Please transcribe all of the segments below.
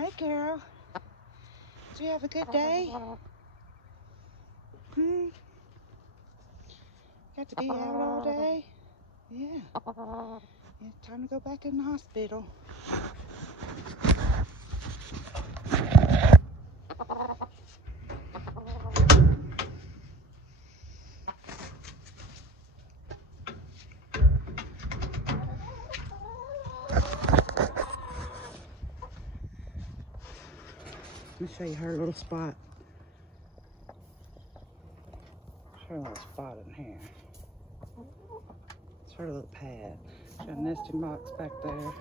Hey, girl. Did you have a good day? Got to be out all day? Yeah. Yeah, time to go back in the hospital. Let me show you her little spot. Her little spot in here. It's her little pad. She's got a nesting box back there.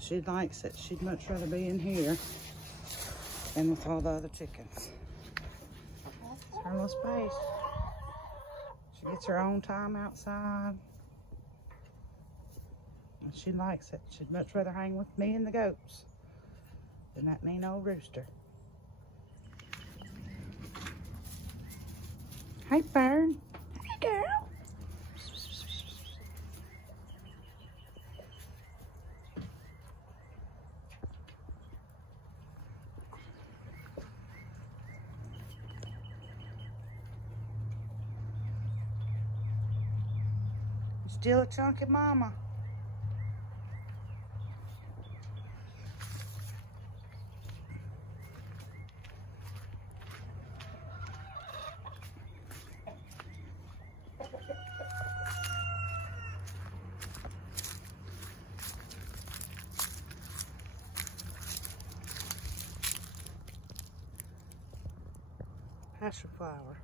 She likes it. She'd much rather be in here than with all the other chickens. It's her little space. She gets her own time outside. And she likes it. She'd much rather hang with me and the goats than that mean old rooster. Hey, bird. Hey, girl. You still a chunky mama. Passion flower.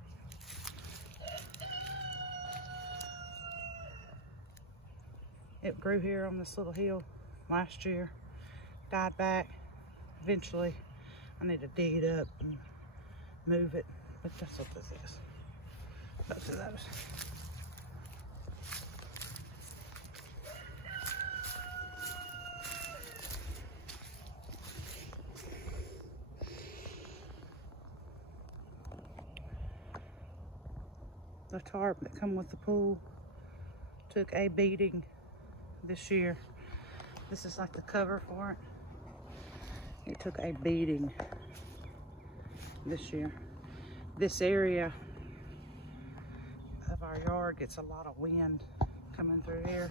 It grew here on this little hill last year, died back. Eventually, I need to dig it up and move it, but that's what this is. Both of those. The tarp that come with the pool took a beating this year. This is like the cover for it. It took a beating this year. This area of our yard gets a lot of wind coming through here,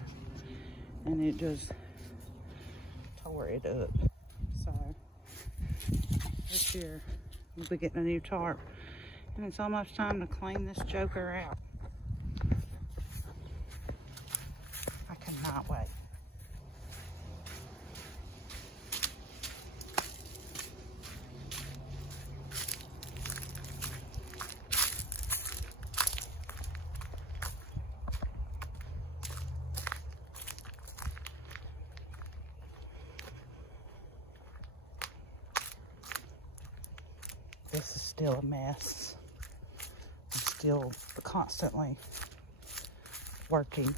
and it just tore it up. So this year we'll be getting a new tarp. And it's almost time to clean this joker out. I cannot wait. This is still a mess. Still constantly working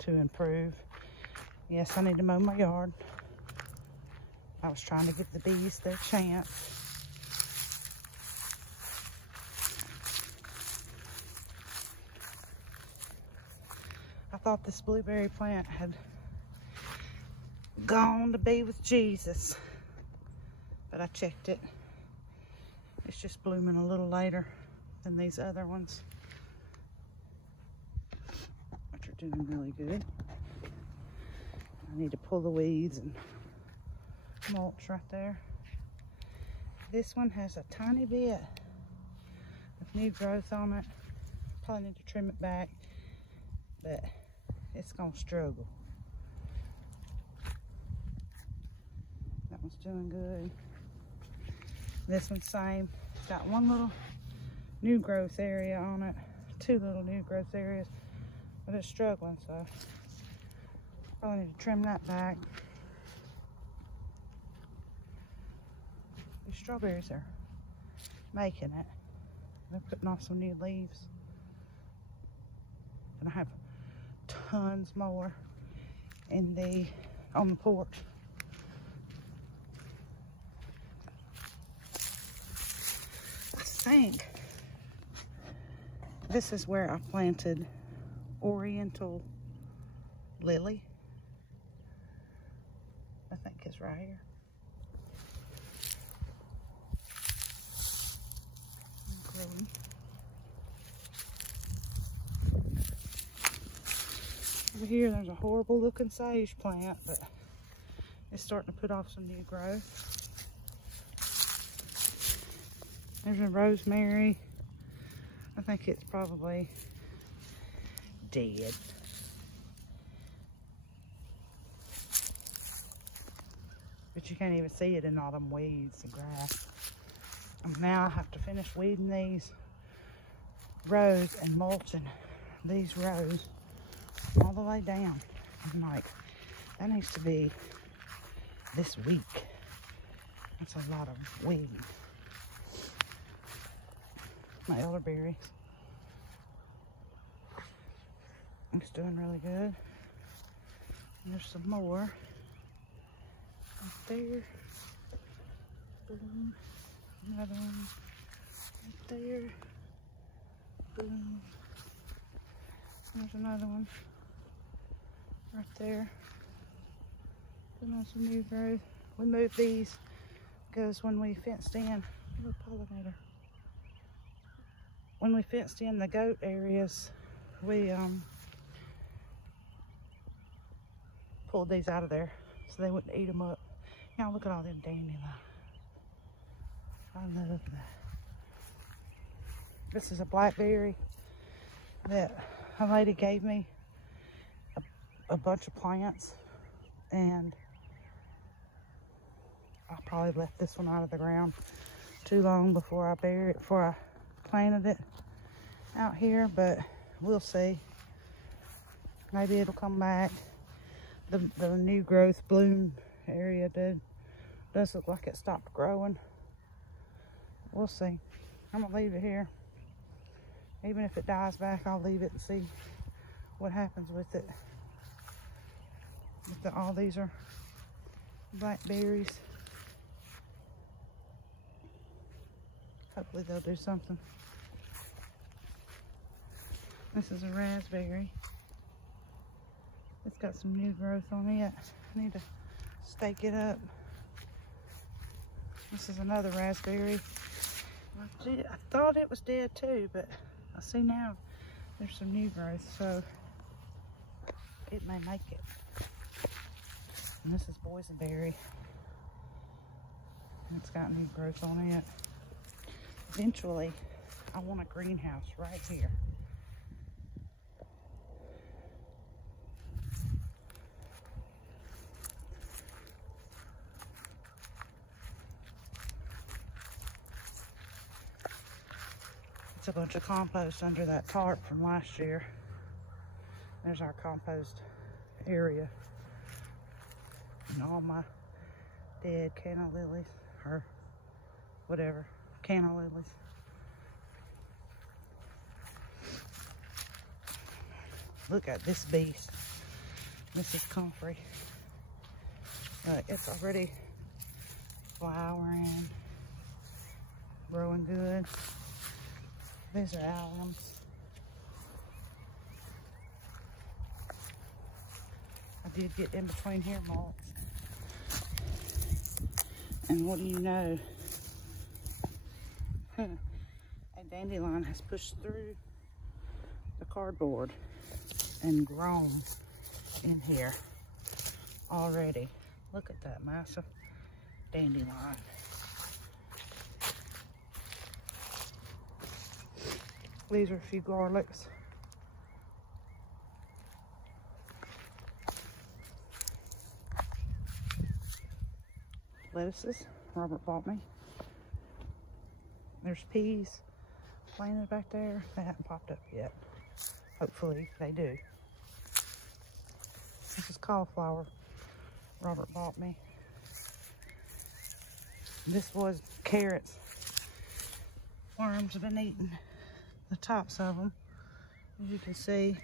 to improve. Yes, I need to mow my yard. I was trying to give the bees their chance. I thought this blueberry plant had gone to be with Jesus, but I checked it. It's just blooming a little later than these other ones, which are doing really good. I need to pull the weeds and mulch right there. This one has a tiny bit of new growth on it. Probably need to trim it back, but it's gonna struggle. That one's doing good. This one's same. It's got one little new growth area on it, two little new growth areas, but it's struggling, so probably need to trim that back. These strawberries are making it. They're putting off some new leaves, and I have tons more on the porch. I think this is where I planted Oriental lily. I think it's right here. Green. Over here there's a horrible looking sage plant, but it's starting to put off some new growth. There's a rosemary. I think it's probably dead. But you can't even see it in all them weeds and grass. And now I have to finish weeding these rows and mulching these rows all the way down. I'm like, that needs to be this week. That's a lot of weeding. My elderberries. It's doing really good. And there's some more up there. Boom. Another one right there. Boom. There's another one right there. Putting on some new growth. We moved these because when we fenced in, a little pollinator. When we fenced in the goat areas, we pulled these out of there so they wouldn't eat them up. Y'all look at all them dandelions. I love that. This is a blackberry that a lady gave me a bunch of plants, and I probably left this one out of the ground too long before I planted it out here, but we'll see. Maybe it'll come back. The new growth bloom area does look like it stopped growing. We'll see. I'm gonna leave it here. Even if it dies back, I'll leave it and see what happens with it. All these are blackberries. Hopefully they'll do something. This is a raspberry. It's got some new growth on it. I need to stake it up. This is another raspberry. I thought it was dead too, but I see now there's some new growth, so it may make it. And this is Boysenberry. It's got new growth on it. Eventually, I want a greenhouse right here. It's a bunch of compost under that tarp from last year. There's our compost area. And all my dead canna lilies, or whatever, canna lilies. Look at this beast. This is comfrey. It's already flowering, growing good. These are alliums. I did get in between here mulch. And what do you know? A dandelion has pushed through the cardboard and grown in here already. Look at that massive dandelion. These are a few garlics. Lettuces, Robert bought me. There's peas planted back there. They haven't popped up yet. Hopefully they do. This is cauliflower Robert bought me. This was carrots. Worms have been eating the tops of them, as you can see.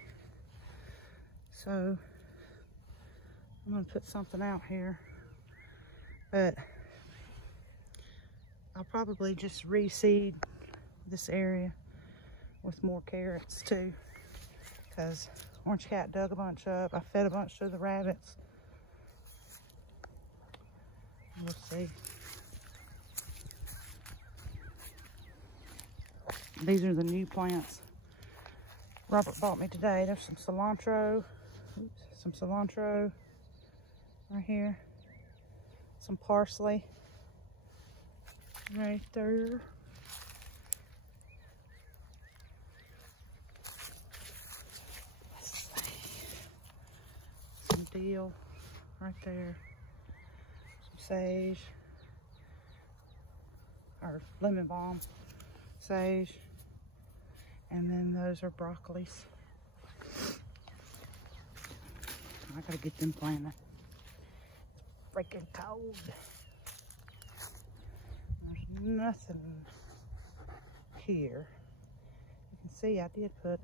So I'm gonna put something out here, but I'll probably just reseed this area with more carrots too, because Orange cat dug a bunch up. I fed a bunch to the rabbits. We'll see. These are the new plants Robert bought me today. There's some cilantro. Oops, some cilantro right here. Some parsley right there. Some dill right there. Some sage, or lemon balm, sage, and then those are broccolis. I gotta get them planted. Freaking cold. There's nothing here. You can see I did put,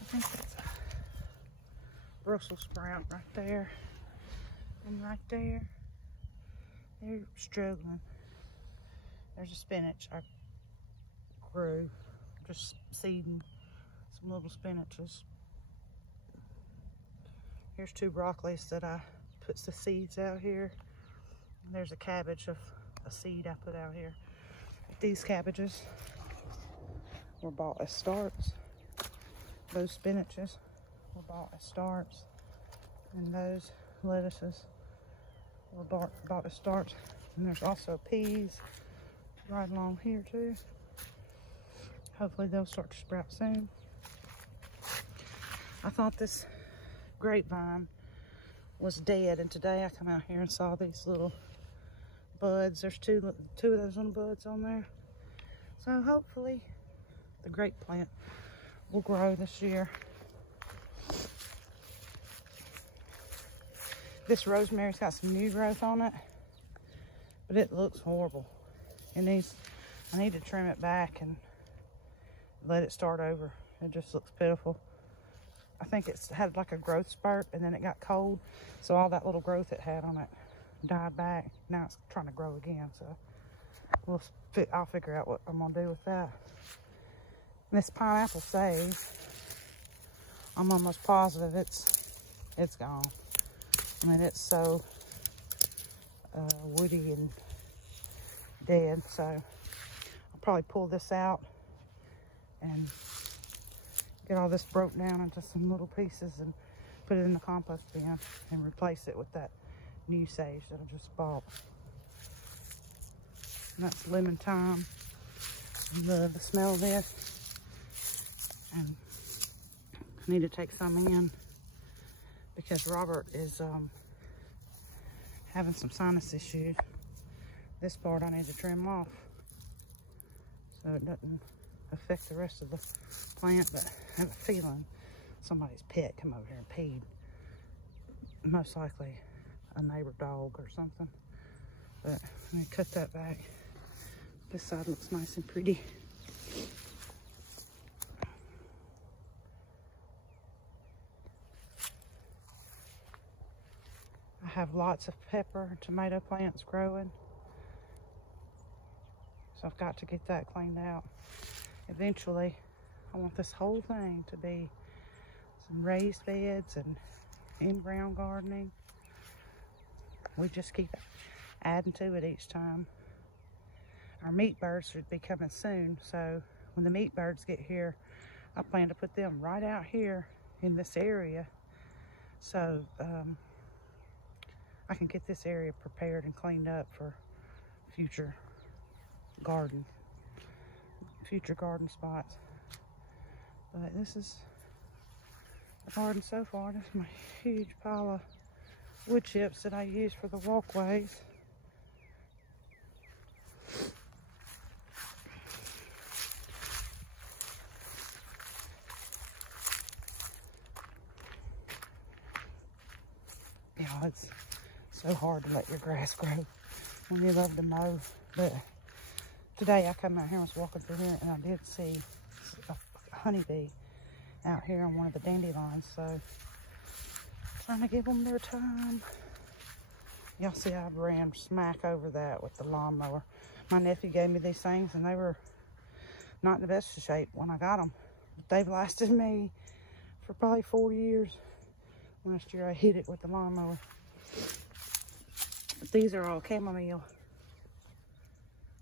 I think that's a Brussels sprout right there. And right there, they're struggling. There's a spinach I grew, just seeding some little spinaches. Here's 2 broccolis that I put the seeds out here. And there's a cabbage of a seed I put out here. These cabbages were bought as starts. Those spinaches were bought as starts. And those lettuces were bought as starts. And there's also peas right along here too. Hopefully they'll start to sprout soon. I thought this grapevine was dead, and today I come out here and saw these little buds. There's two of those little buds on there. So hopefully the grape plant will grow this year. This rosemary's got some new growth on it, but it looks horrible. I need to trim it back and let it start over. It just looks pitiful. I think it's had like a growth spurt and then it got cold. So all that little growth it had on it died back. Now it's trying to grow again. So I'll figure out what I'm gonna do with that. And this pineapple sage, I'm almost positive it's gone. I mean, it's so woody and dead. So I'll probably pull this out and get all this broke down into some little pieces and put it in the compost bin and replace it with that new sage that I just bought. And that's lemon thyme. I love the smell of this. And I need to take some in because Robert is having some sinus issues. This part I need to trim off so it doesn't affect the rest of the plant, but I have a feeling somebody's pet come over here and peed. Most likely a neighbor dog or something. But I'm gonna cut that back. This side looks nice and pretty. I have lots of pepper and tomato plants growing. So I've got to get that cleaned out. Eventually, I want this whole thing to be some raised beds and in-ground gardening. We just keep adding to it each time. Our meat birds should be coming soon, so when the meat birds get here, I plan to put them right out here in this area, so I can get this area prepared and cleaned up for future garden spots. But this is the garden so far. This is my huge pile of wood chips that I use for the walkways. Yeah, it's so hard to let your grass grow when you love to mow. But today I come out here and was walking through here and I did see a honeybee out here on one of the dandelions, so trying to give them their time. Y'all see I ran smack over that with the lawnmower. My nephew gave me these things and they were not in the best of shape when I got them, but they've lasted me for probably 4 years. Last year I hit it with the lawnmower. But these are all chamomile.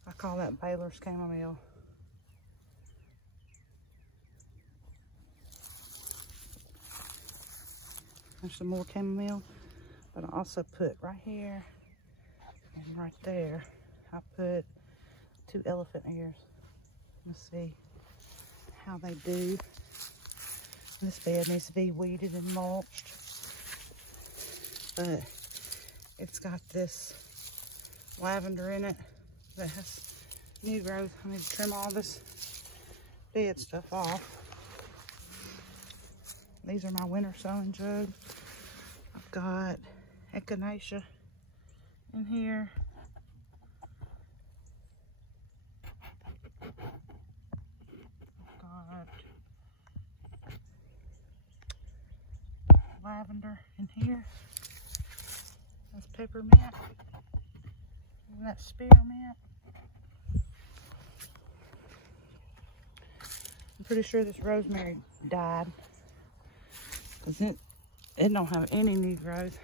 I call that Baylor's chamomile. There's some more chamomile, but I also put right here and right there, I put 2 elephant ears. Let's see how they do. This bed needs to be weeded and mulched, but it's got this lavender in it that has new growth. I need to trim all this dead stuff off. These are my winter sowing jugs. I've got echinacea in here. I've got lavender in here. That's peppermint. And that's spearmint. I'm pretty sure this rosemary died, because it don't have any new growth.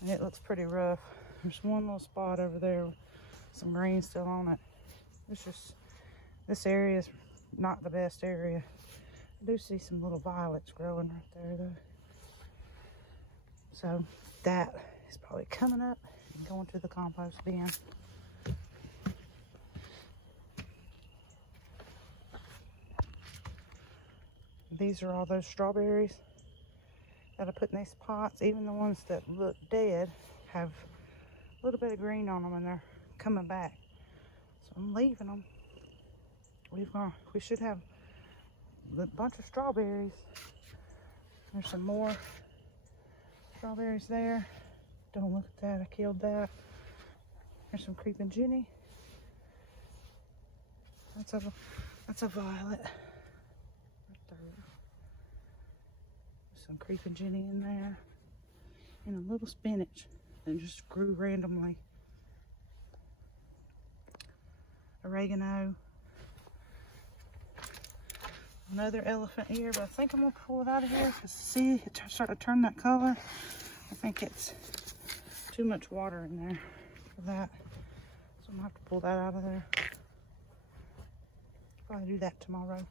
And it looks pretty rough. There's one little spot over there with some green still on it. It's just, this area is not the best area. I do see some little violets growing right there though. So that is probably coming up and going to the compost bin. These are all those strawberries that I put in these pots. Even the ones that look dead have a little bit of green on them, and they're coming back. So I'm leaving them. We should have a bunch of strawberries. There's some more strawberries there. Don't look at that, I killed that. There's some creeping Jenny. That's a violet. Some creeping Jenny in there, and a little spinach that just grew randomly. Oregano. Another elephant ear, but I think I'm gonna pull it out of here because see, it starting to turn that color. I think it's too much water in there for that, so I'm gonna have to pull that out of there. Probably do that tomorrow.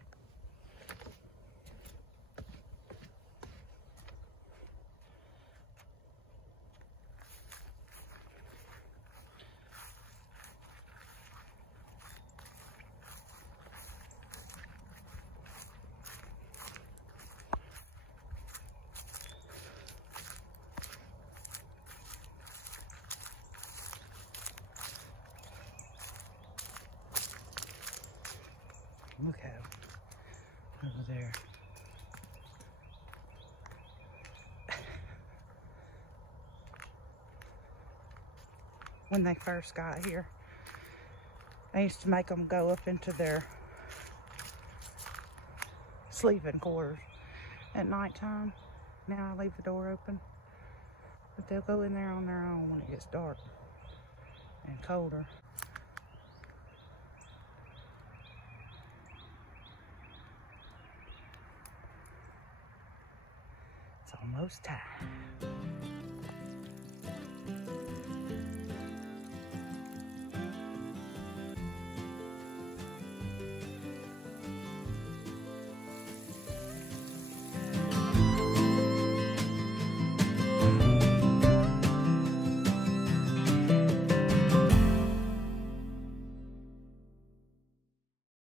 Look at them over there. When they first got here, I used to make them go up into their sleeping quarters at nighttime. Now I leave the door open, but they'll go in there on their own when it gets dark and colder. It's almost time.